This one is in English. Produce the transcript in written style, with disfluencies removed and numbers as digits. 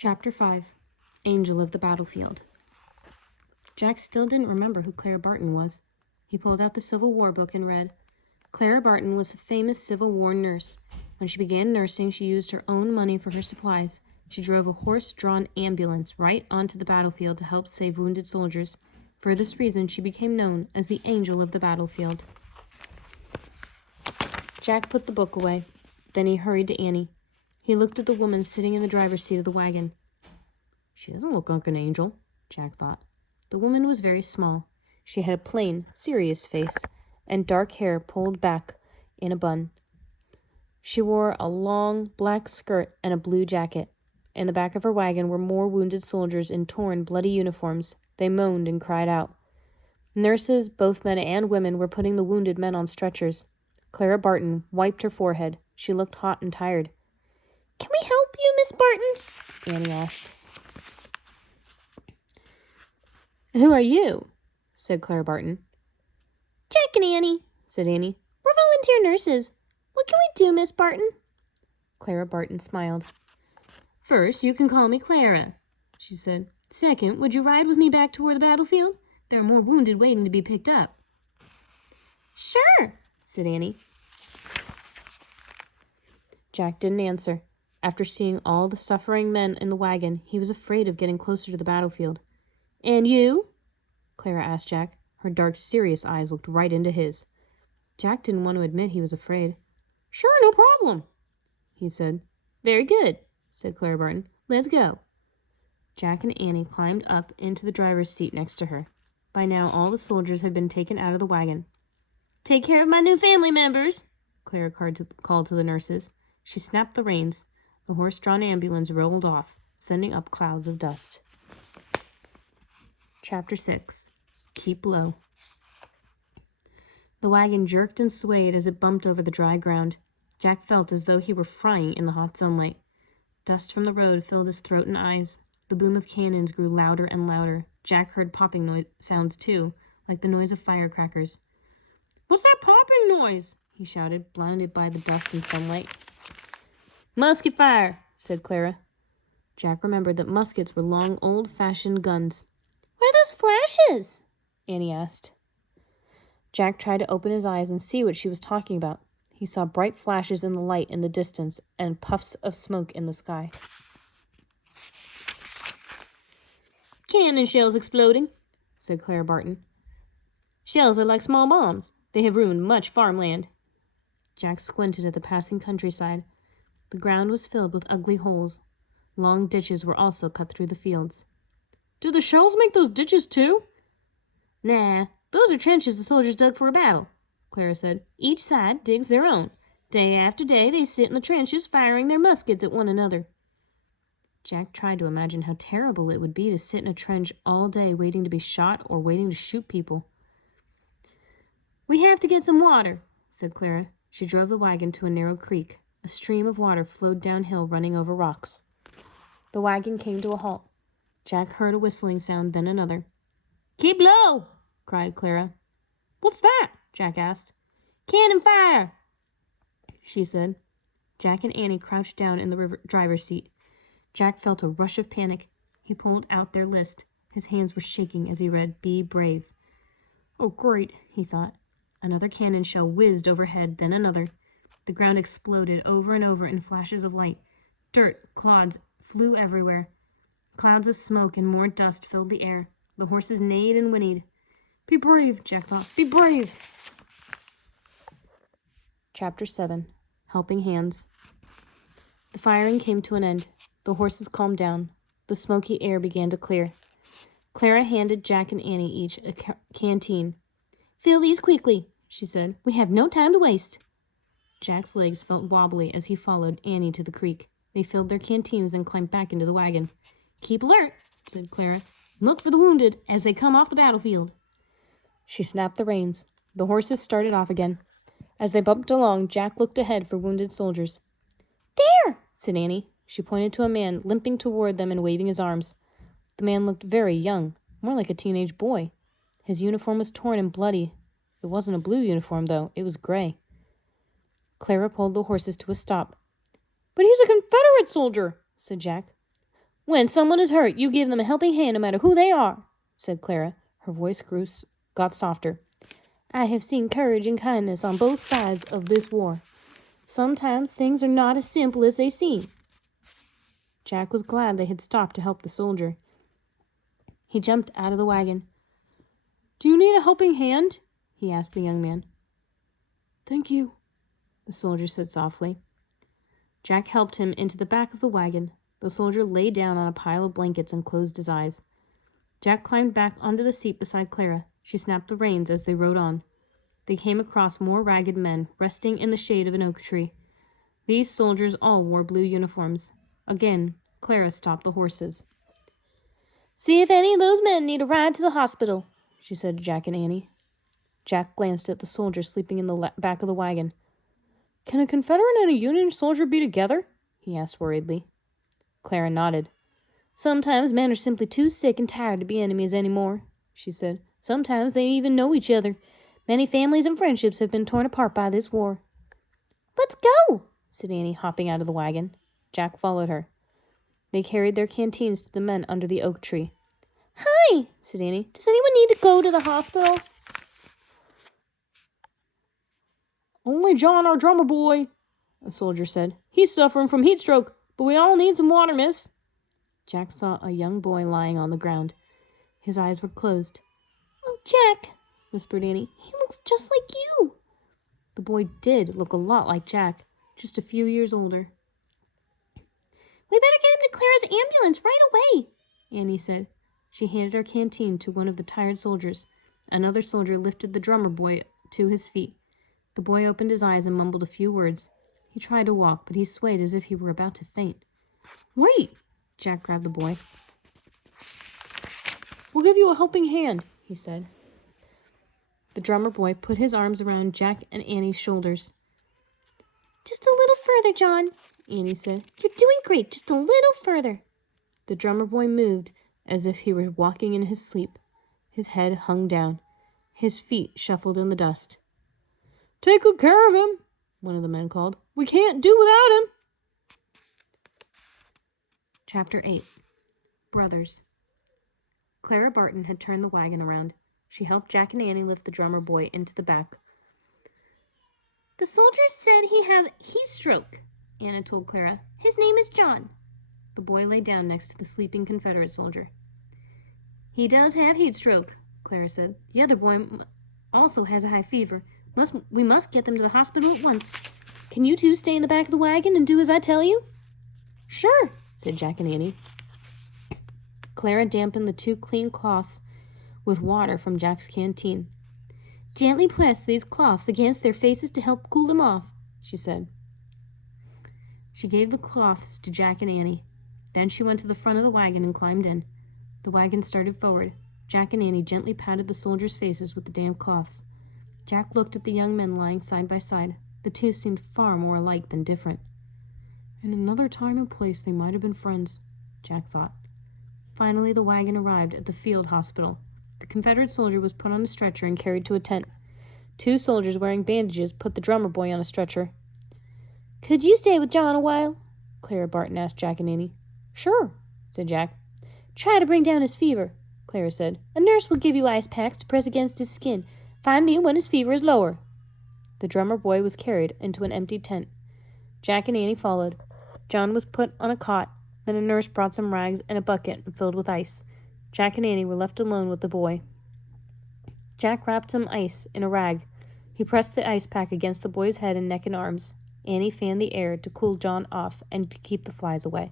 Chapter 5 Angel of the Battlefield. Jack still didn't remember who Clara Barton was. He pulled out the Civil War book and read. Clara Barton was a famous Civil War nurse. When she began nursing, she used her own money for her supplies. She drove a horse-drawn ambulance right onto the battlefield to help save wounded soldiers. For this reason, she became known as the Angel of the Battlefield. Jack put the book away. Then he hurried to Annie. He looked at the woman sitting in the driver's seat of the wagon. She doesn't look like an angel, Jack thought. The woman was very small. She had a plain, serious face and dark hair pulled back in a bun. She wore a long black skirt and a blue jacket. In the back of her wagon were more wounded soldiers in torn, bloody uniforms. They moaned and cried out. Nurses, both men and women, were putting the wounded men on stretchers. Clara Barton wiped her forehead. She looked hot and tired. "Can we help you, Miss Barton?" Annie asked. "Who are you?" said Clara Barton. "Jack and Annie," said Annie. "We're volunteer nurses. What can we do, Miss Barton?" Clara Barton smiled. "First, you can call me Clara," she said. "Second, would you ride with me back toward the battlefield? There are more wounded waiting to be picked up." "Sure," said Annie. Jack didn't answer. After seeing all the suffering men in the wagon, he was afraid of getting closer to the battlefield. "And you?" Clara asked Jack. Her dark, serious eyes looked right into his. Jack didn't want to admit he was afraid. "Sure, no problem," he said. "Very good," said Clara Barton. "Let's go." Jack and Annie climbed up into the driver's seat next to her. By now, all the soldiers had been taken out of the wagon. "Take care of my new family members," Clara called to the nurses. She snapped the reins. The horse-drawn ambulance rolled off, sending up clouds of dust. Chapter 6 Keep Low. The wagon jerked and swayed as it bumped over the dry ground. Jack felt as though he were frying in the hot sunlight. Dust from the road filled his throat and eyes. The boom of cannons grew louder and louder. Jack heard popping sounds too, like the noise of firecrackers. "What's that popping noise?" he shouted, blinded by the dust and sunlight. "Musket fire," said Clara. Jack remembered that muskets were long, old-fashioned guns. "What are those flashes?" Annie asked. Jack tried to open his eyes and see what she was talking about. He saw bright flashes in the light in the distance and puffs of smoke in the sky. "Cannon shells exploding," said Clara Barton. "Shells are like small bombs. They have ruined much farmland." Jack squinted at the passing countryside. The ground was filled with ugly holes. Long ditches were also cut through the fields. "Do the shells make those ditches too?" "Nah, those are trenches the soldiers dug for a battle," Clara said. "Each side digs their own. Day after day they sit in the trenches firing their muskets at one another." Jack tried to imagine how terrible it would be to sit in a trench all day waiting to be shot or waiting to shoot people. "We have to get some water," said Clara. She drove the wagon to a narrow creek. A stream of water flowed downhill, running over rocks. The wagon came to a halt. Jack heard a whistling sound, then another. "Keep low!" cried Clara. "What's that?" Jack asked. "Cannon fire," she said. Jack and Annie crouched down in the driver's seat. Jack felt a rush of panic. He pulled out their list. His hands were shaking as he read, "Be brave." "Oh, great," he thought. Another cannon shell whizzed overhead, then another. The ground exploded over and over in flashes of light. Dirt, clods flew everywhere. Clouds of smoke and more dust filled the air. The horses neighed and whinnied. "Be brave," Jack thought. "Be brave." Chapter 7 Helping Hands. The firing came to an end. The horses calmed down. The smoky air began to clear. Clara handed Jack and Annie each a canteen. "Fill these quickly," she said. "We have no time to waste." Jack's legs felt wobbly as he followed Annie to the creek. They filled their canteens and climbed back into the wagon. "Keep alert," said Clara. "Look for the wounded as they come off the battlefield." She snapped the reins. The horses started off again. As they bumped along, Jack looked ahead for wounded soldiers. "There," said Annie. She pointed to a man limping toward them and waving his arms. The man looked very young, more like a teenage boy. His uniform was torn and bloody. It wasn't a blue uniform, though. It was gray. Clara pulled the horses to a stop. "But he's a Confederate soldier," said Jack. When someone is hurt, you give them a helping hand no matter who they are, said Clara. Her voice got softer. I have seen courage and kindness on both sides of this war. Sometimes things are not as simple as they seem. Jack was glad they had stopped to help the soldier. He jumped out of the wagon. Do you need a helping hand? He asked the young man. Thank you, the soldier said softly. Jack helped him into the back of the wagon. The soldier lay down on a pile of blankets and closed his eyes. Jack climbed back onto the seat beside Clara. She snapped the reins as they rode on. They came across more ragged men resting in the shade of an oak tree. These soldiers all wore blue uniforms. Again, Clara stopped the horses. See if any of those men need a ride to the hospital, she said to Jack and Annie. Jack glanced at the soldier sleeping in the back of the wagon. Can a Confederate and a Union soldier be together? He asked worriedly. Clara nodded. Sometimes men are simply too sick and tired to be enemies anymore, she said. Sometimes they even know each other. Many families and friendships have been torn apart by this war. Let's go, said Annie, hopping out of the wagon. Jack followed her. They carried their canteens to the men under the oak tree. Hi, said Annie. Does anyone need to go to the hospital? Only John, our drummer boy, a soldier said. He's suffering from heat stroke, but we all need some water, miss. Jack saw a young boy lying on the ground. His eyes were closed. Oh, Jack, whispered Annie. He looks just like you. The boy did look a lot like Jack, just a few years older. We better get him to Clara's ambulance right away, Annie said. She handed her canteen to one of the tired soldiers. Another soldier lifted the drummer boy to his feet. The boy opened his eyes and mumbled a few words. He tried to walk, but he swayed as if he were about to faint. Wait! Jack grabbed the boy. We'll give you a helping hand, he said. The drummer boy put his arms around Jack and Annie's shoulders. Just a little further, John, Annie said. You're doing great, just a little further. The drummer boy moved as if he were walking in his sleep. His head hung down. His feet shuffled in the dust. Take good care of him, one of the men called. We can't do without him. Chapter 8. Brothers. Clara Barton had turned the wagon around. She helped Jack and Annie lift the drummer boy into the back. The soldier said he has heat stroke, Anna told Clara. His name is John. The boy lay down next to the sleeping Confederate soldier. He does have heat stroke, Clara said. The other boy also has a high fever. We must get them to the hospital at once. Can you two stay in the back of the wagon and do as I tell you? Sure, said Jack and Annie. Clara dampened the 2 clean cloths with water from Jack's canteen. Gently press these cloths against their faces to help cool them off, she said. She gave the cloths to Jack and Annie. Then she went to the front of the wagon and climbed in. The wagon started forward. Jack and Annie gently patted the soldiers' faces with the damp cloths. Jack looked at the young men lying side by side. The two seemed far more alike than different. In another time and place they might have been friends, Jack thought. Finally, the wagon arrived at the field hospital. The Confederate soldier was put on a stretcher and carried to a tent. 2 soldiers wearing bandages put the drummer boy on a stretcher. Could you stay with John a while? Clara Barton asked Jack and Annie. Sure, said Jack. Try to bring down his fever, Clara said. A nurse will give you ice packs to press against his skin. Find me when his fever is lower. The drummer boy was carried into an empty tent. Jack and Annie followed. John was put on a cot. Then a nurse brought some rags and a bucket filled with ice. Jack and Annie were left alone with the boy. Jack wrapped some ice in a rag. He pressed the ice pack against the boy's head and neck and arms. Annie fanned the air to cool John off and to keep the flies away.